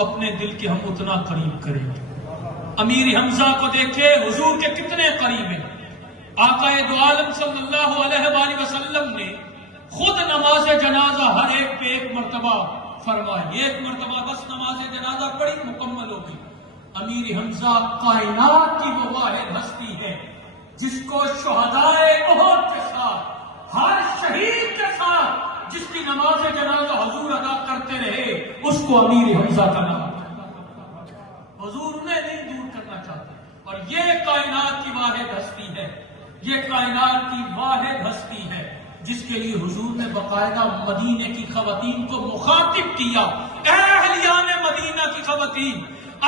اپنے دل کے ہم اتنا قریب کریں گے. امیر حمزہ کو دیکھے حضور کے کتنے قریب ہیں. آقا دو عالم صلی اللہ علیہ وآلہ وسلم نے خود نماز جنازہ ہر ایک پہ ایک مرتبہ فرمائی. ایک مرتبہ بس نماز جنازہ پڑھی مکمل ہو گئی. امیر حمزہ کائنات کی وہ واحد ہستی ہے جس کو شہدائے احد کے ساتھ ہر شہید کے ساتھ جس کی نماز جنازہ حضور ادا کرتے رہے اس کو امیر حمزہ کا نام. حضور انہیں نہیں دور کرنا چاہتے. اور یہ کائنات کی واحد ہستی ہے. یہ کائنات کی واحد ہستی ہے جس کے لیے حضور نے باقاعدہ مدینے کی خواتین کو مخاطب کیا. اے اہلیان مدینہ کی خواتین،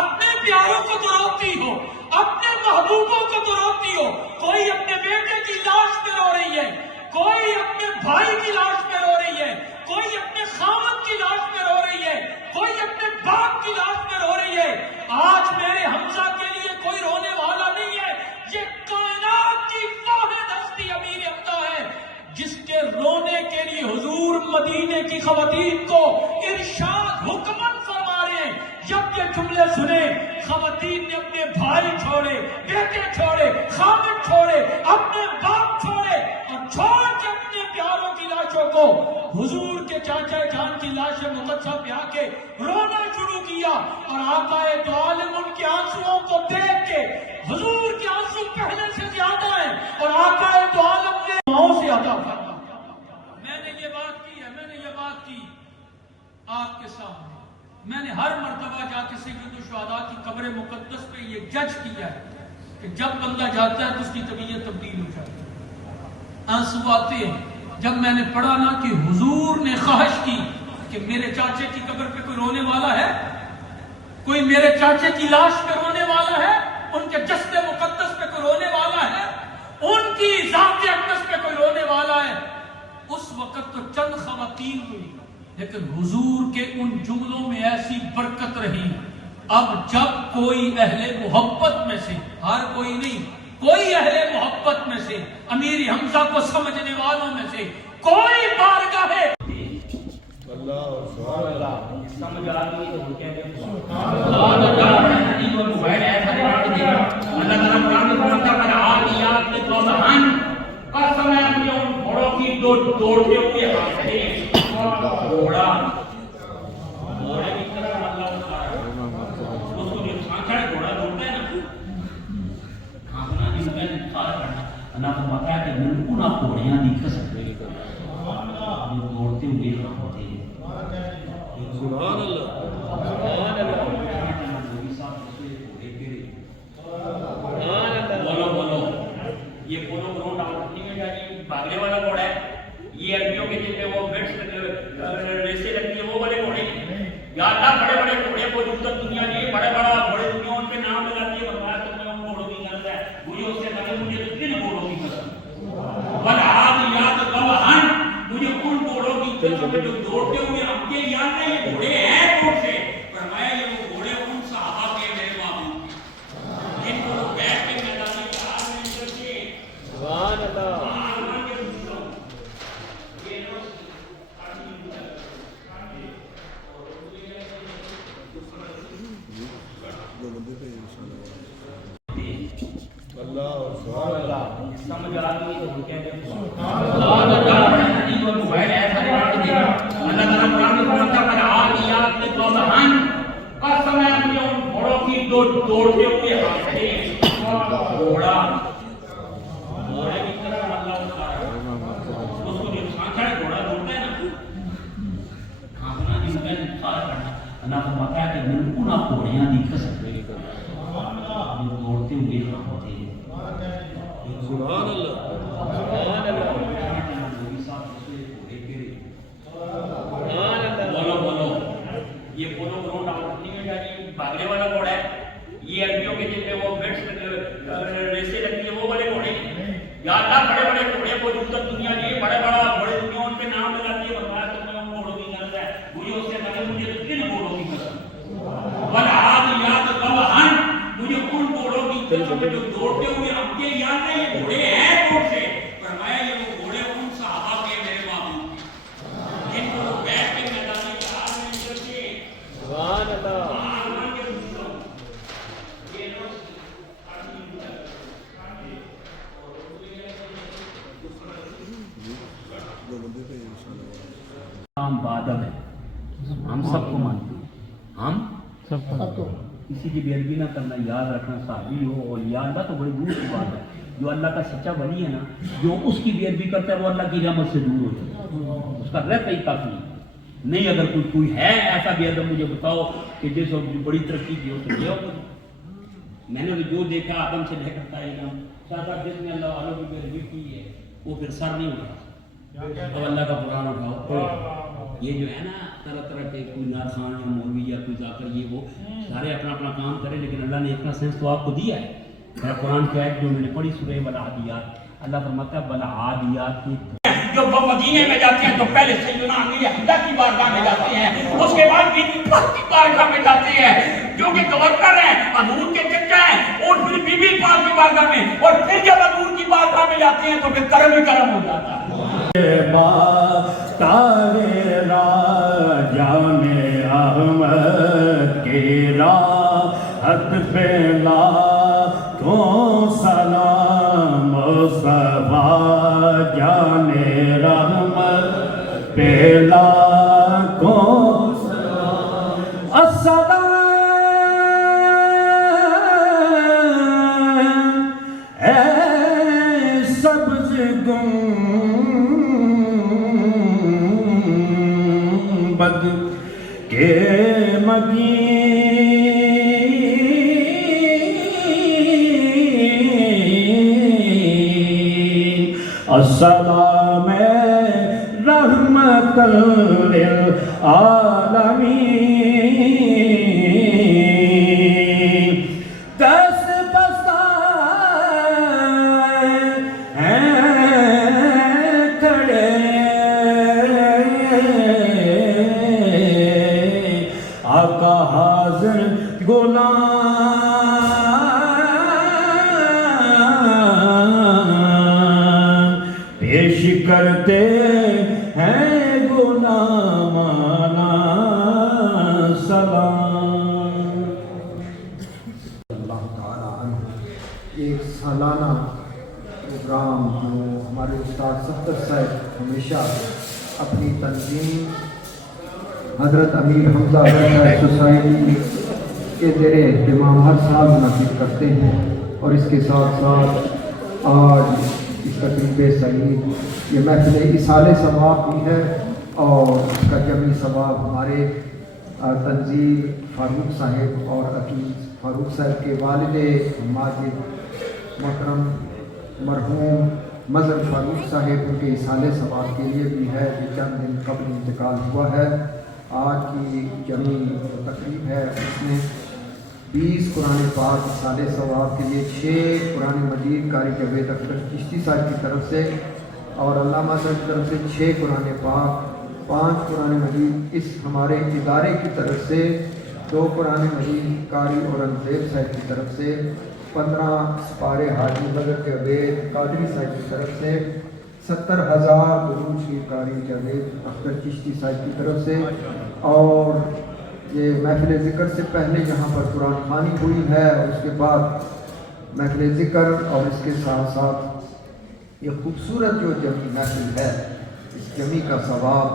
اپنے پیاروں کو تو روتی ہو، اپنے محبوبوں کو تو روتی ہو. کوئی اپنے بیٹے کی لاش پہ رو رہی ہے، کوئی اپنے بھائی کی لاش پہ رو رہی ہے، کوئی اپنے خامد کی لاش پہ رو رہی ہے، کوئی اپنے باپ کی لاش پہ رو رہی ہے. آج میرے حمزہ کے لیے کوئی رونے والا نہیں ہے. یہ کائنات کی واحد ہستی امیر حمزہ ہے جس کے رونے کے لیے حضور مدینے کی خواتین کو ارشاد حکمت فرما رہے ہیں. جب یہ جملے سنے خواتین نے اپنے بھائی چھوڑے، بیٹے چھوڑے، خامد چھوڑے، اپنے باپ چھوڑے اور چھوڑ کے اپنے پیاروں کی لاشوں کو حضور کے چاچا جان کی لاش مقدسہ پہ آ کے رونا شروع کیا. اور آقا دو عالم ان کے آنسوؤں کو دیکھ کے، حضور کے آنسو پہلے سے زیادہ ہیں اور آقا دو عالم نے ماؤں سے عطا فرما. میں نے یہ بات کی ہے، میں نے یہ بات کی آپ کے سامنے. میں نے ہر مرتبہ جا کے سید الشہداء کی قبر مقدس پہ یہ جج کیا ہے کہ جب بندہ جاتا ہے تو اس کی طبیعت تبدیل ہو جاتی ہے، آنسو آتے ہیں. جب میں نے پڑھا نا کہ حضور نے خواہش کی کہ میرے چاچے کی قبر پہ کوئی رونے والا ہے، کوئی میرے چاچے کی لاش پہ رونے والا ہے، ان کے جسد مقدس پہ کوئی رونے والا ہے، ان کی ذات اقدس پہ کوئی رونے والا ہے، اس وقت تو چند خواتین ہوئی لیکن حضور کے ان جملوں میں ایسی برکت رہی. اب جب کوئی اہل محبت میں سے، ہر کوئی نہیں، کوئی اہل محبت میں سے، امیر حمزہ کو سمجھنے والوں میں سے کوئی بارگاہ ہے اللہ سبحان اللہ سمجھ آدمی تو کہتے ہیں سبحان اللہ. حدیث اور موبائل ایسا بات ہے اللہ تعالیٰ قرآن میں فرماتا ہے عادیات کے طبعاً قسم ہے مجھے ان گھوڑوں کی دوڑتے ہوئے ہاتھیں گھوڑا گھوڑے کی طرح اللہ اٹھا رہا ہے اس کو جو کھانچا ہے گھوڑا دوڑتا ہے نا کھانچنا نہیں میں نے کھا کرنا اللہ فرماتا ہے کہ بالکل آپ گھوڑیاں نہیں کھا سکتے جو دوڑتے ہوئے ہاتھیں سبحان اللہ سبحان اللہ. بولو بولو یہ پولو گراؤنڈ آپ میں جائیے بھاگنے والا گھوڑا ہے. یہ عربیوں کے جن میں وہ بیٹس ریسیں لگتی ہیں وہ والے گھوڑے یا اللہ بڑے بڑے گھوڑے کو جب دنیا نے بڑے بڑا گھوڑے دنیا ان پہ نام لگاتی ہے بتایا تو میں ان گھوڑوں کی غلط ہے مجھے اس سے پہلے مجھے تو کن گھوڑوں کی قسم والعادیات ضبحا مجھے ان گھوڑوں کی قسم جو دوڑتے ہوئے ہم کے یاد نہیں یہ گھوڑے ہیں کون سے فرمایا یہ وہ گھوڑے ان صحابہ کے میرے محبوب جن کو وہ بیٹھ کے میدان جہاد میں کرتے سبحان اللہ. اللہ سبحان اللہ سمجھ آدمی تو کہتے ہیں سبحان اللہ. حدیث اور موبائل ایسا بات ہے اللہ تعالیٰ قرآن میں فرماتا ہے عادیات کے طبعاً قسم ہے مجھے ان گھوڑوں کی دوڑتے ہوئے ہاتھیں گھوڑا گھوڑے کی طرح اللہ اٹھا رہا ہے اس کو جو کھانچا ہے گھوڑا دوڑتا ہے نا کھانچنا نہیں میں نے کھا کرنا اللہ فرماتا ہے کہ بالکل آپ گھوڑیاں نہیں کھا سکتے جو دوڑتے ہوئے ہاتھیں سبحان اللہ سبحان اللہ. بولو بولو یہ پولو گراؤنڈ آپ میں جائیے بھاگنے والا گھوڑا ہے. یہ عربیوں کے جن میں وہ بیٹس ریسیں لگتی ہیں وہ والے گھوڑے یا اللہ بڑے بڑے گھوڑے کو جب دنیا نے بڑے بڑا گھوڑے دنیا ان پہ نام لگاتی ہے بتایا تو میں ان گھوڑوں کی غلط ہے مجھے اس سے پہلے مجھے تو کن گھوڑوں کی قسم والعادیات ضبحا مجھے ان گھوڑوں کی قسم جو دوڑتے ہوئے ہم کے یاد نہیں یہ گھوڑے ہیں کون سے فرمایا یہ وہ گھوڑے ان صحابہ کے میرے محبوب جن کو وہ بیٹھ کے میدان جہاد میں کرتے سبحان اللہ. ہم کسی کی بے ادبی نہ کرنا، یاد رکھنا صحابی ہو اور یا اللہ تو بڑی دور کی بات ہے. جو اللہ کا سچا ولی ہے نا، جو اس کی بے ادبی کرتا ہے وہ اللہ کی رحمت سے دور ہو جاتا ہے، اس کا رہتا ہی کافی نہیں. اگر کوئی ہے ایسا بے ادب مجھے بتاؤ کہ جس بڑی ترقی کی ہو تو یہ ہوگا. میں نے جو دیکھا آدم سے لے کرتا ہے ساتھ جس نے اللہ والوں کی بے ادبی کی ہے وہ پھر سر نہیں اٹھا. اب اللہ کا قرآن اٹھاؤ. یہ جو ہے نا طرح طرح کے کوئی نارخان یا مولوی یا کوئی ذاکر یہ وہ سارے اپنا اپنا کام کریں، لیکن اللہ نے اتنا سینس تو آپ کو دیا ہے. میرا قرآن کی آیت جو میں نے پڑھی سورہ والعادیات، اللہ فرماتا ہے والعادیات کی جو مدینے میں جاتے ہیں تو پہلے سیدنا امیر حمزہ کی بارگاہ میں جاتے ہیں، اس کے بعد بی بی پاک کی بارگاہ میں جاتے ہیں جو کہ گورنر ہیں، حضور کے چچا ہیں، اور پھر بی بی پاک کی بارگاہ میں، اور پھر جب حضور کی بارگاہ میں جاتے ہیں تو پھر کرم ہی کرم ہو جاتا ہے. تارے جان احمد کے راحت پہ لاکھوں سلام مصطفیٰ جان رحمت پہ لاکھوں سلام. السلام اے سبز گنبد کے مدین، السلام رحمت للعالمین. دس بستہ ہیں کھڑے آقا حاضر غلام پیش کرتے ہیں غلامانہ سلام. اللہ تعالیٰ عنہ ایک سالانہ پروگرام جو ہمارے استاد صفدر صاحب ہمیشہ اپنی تنظیم حضرت امیر حمزہ ویلفیئر سوسائٹی کے زیر اہتمام ہر سال منعقد کرتے ہیں، اور اس کے ساتھ ساتھ آج اس تقریب سعید یہ محفل اصال ثواب بھی ہے، اور اس کا جمی ثواب ہمارے تنظیم فاروق صاحب اور عقیل فاروق صاحب کے والد ماجد محترم مرحوم مظہر فاروق صاحب ان کے اصال ثواب کے لیے بھی ہے، جو چند دن قبل انتقال ہوا ہے. آج کی جمی تقریب ہے، اس میں 20 قرآن پاک اصال ثواب کے لیے 6 قرآن مجید قاری جاوید اختر چشتی صاحب کی طرف سے اور علامہ صاحب کی طرف سے 6 قرآن پاک، 5 قرآن مجید اس ہمارے ادارے کی طرف سے، 2 قرآن مجید قاری اورنگزیب صاحب کی طرف سے، 15 سپارے حاجی بدر جاوید قادری صاحب کی طرف سے، 70,000 درود شریف قاری جاوید اختر چشتی صاحب کی طرف سے. اور یہ محفل ذکر سے پہلے یہاں پر قرآن خوانی ہوئی ہے، اور اس کے بعد محفل ذکر، اور اس کے ساتھ ساتھ یہ خوبصورت جو جمی محفل ہے، اس جمی کا ثواب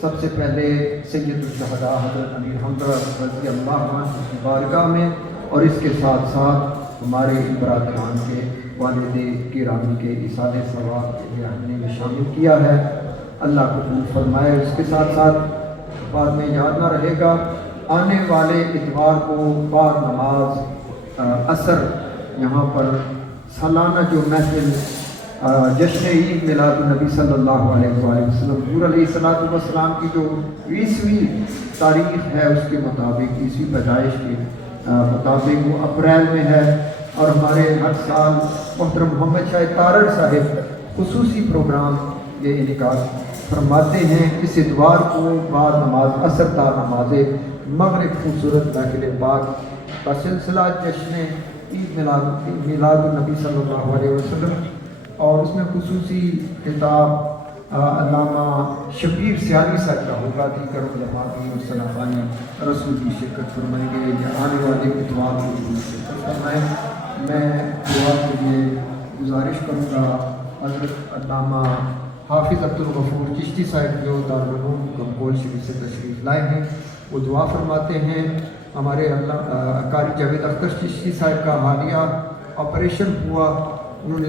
سب سے پہلے سید الشہداء حضرت امیر حمزہ رضی اللہ عنہ کی بارگاہ میں، اور اس کے ساتھ ساتھ ہمارے برادران کے والد گرامی کے اصال ثواب کے لیے ہم نے شامل کیا ہے. اللہ قبول فرمائے. اس کے ساتھ ساتھ بعد میں یاد نہ رہے گا، آنے والے اتوار کو بعد نماز عصر یہاں پر سالانہ جو محفل جشن عید میلاد النبی صلی اللہ علیہ وآلہ وسلم حضور علیہ السلام کی جو 20ویں تاریخ ہے اس کے مطابق، 20ویں پیدائش کے مطابق وہ اپریل میں ہے، اور ہمارے ہر سال محترم محمد شاہ تارڑ صاحب خصوصی پروگرام یہ انعقاد فرماتے ہیں. اس اتوار کو بعد نماز عصر تا نماز مغرب خوبصورت محفل پاک کا سلسلہ جشن عید میلاد النبی صلی اللہ علیہ وسلم، اور اس میں خصوصی خطاب علامہ شبیر سیانی صاحب کا ہوگا. دیگر علماء بھی اور صنعانی رسول کی شرکت فرمائیں گے. یہ آنے والے اتوار کو بھی شرکت فرمائیں. میں دعا کے لیے گزارش کروں گا حضرت علامہ حافظ عبد الغفور چشتی صاحب جو دارالعلوم گنگول شریف سے تشریف لائے ہیں، وہ دعا فرماتے ہیں. ہمارے قاری جاوید اختر چشتی صاحب کا حالیہ آپریشن ہوا, انہوں نے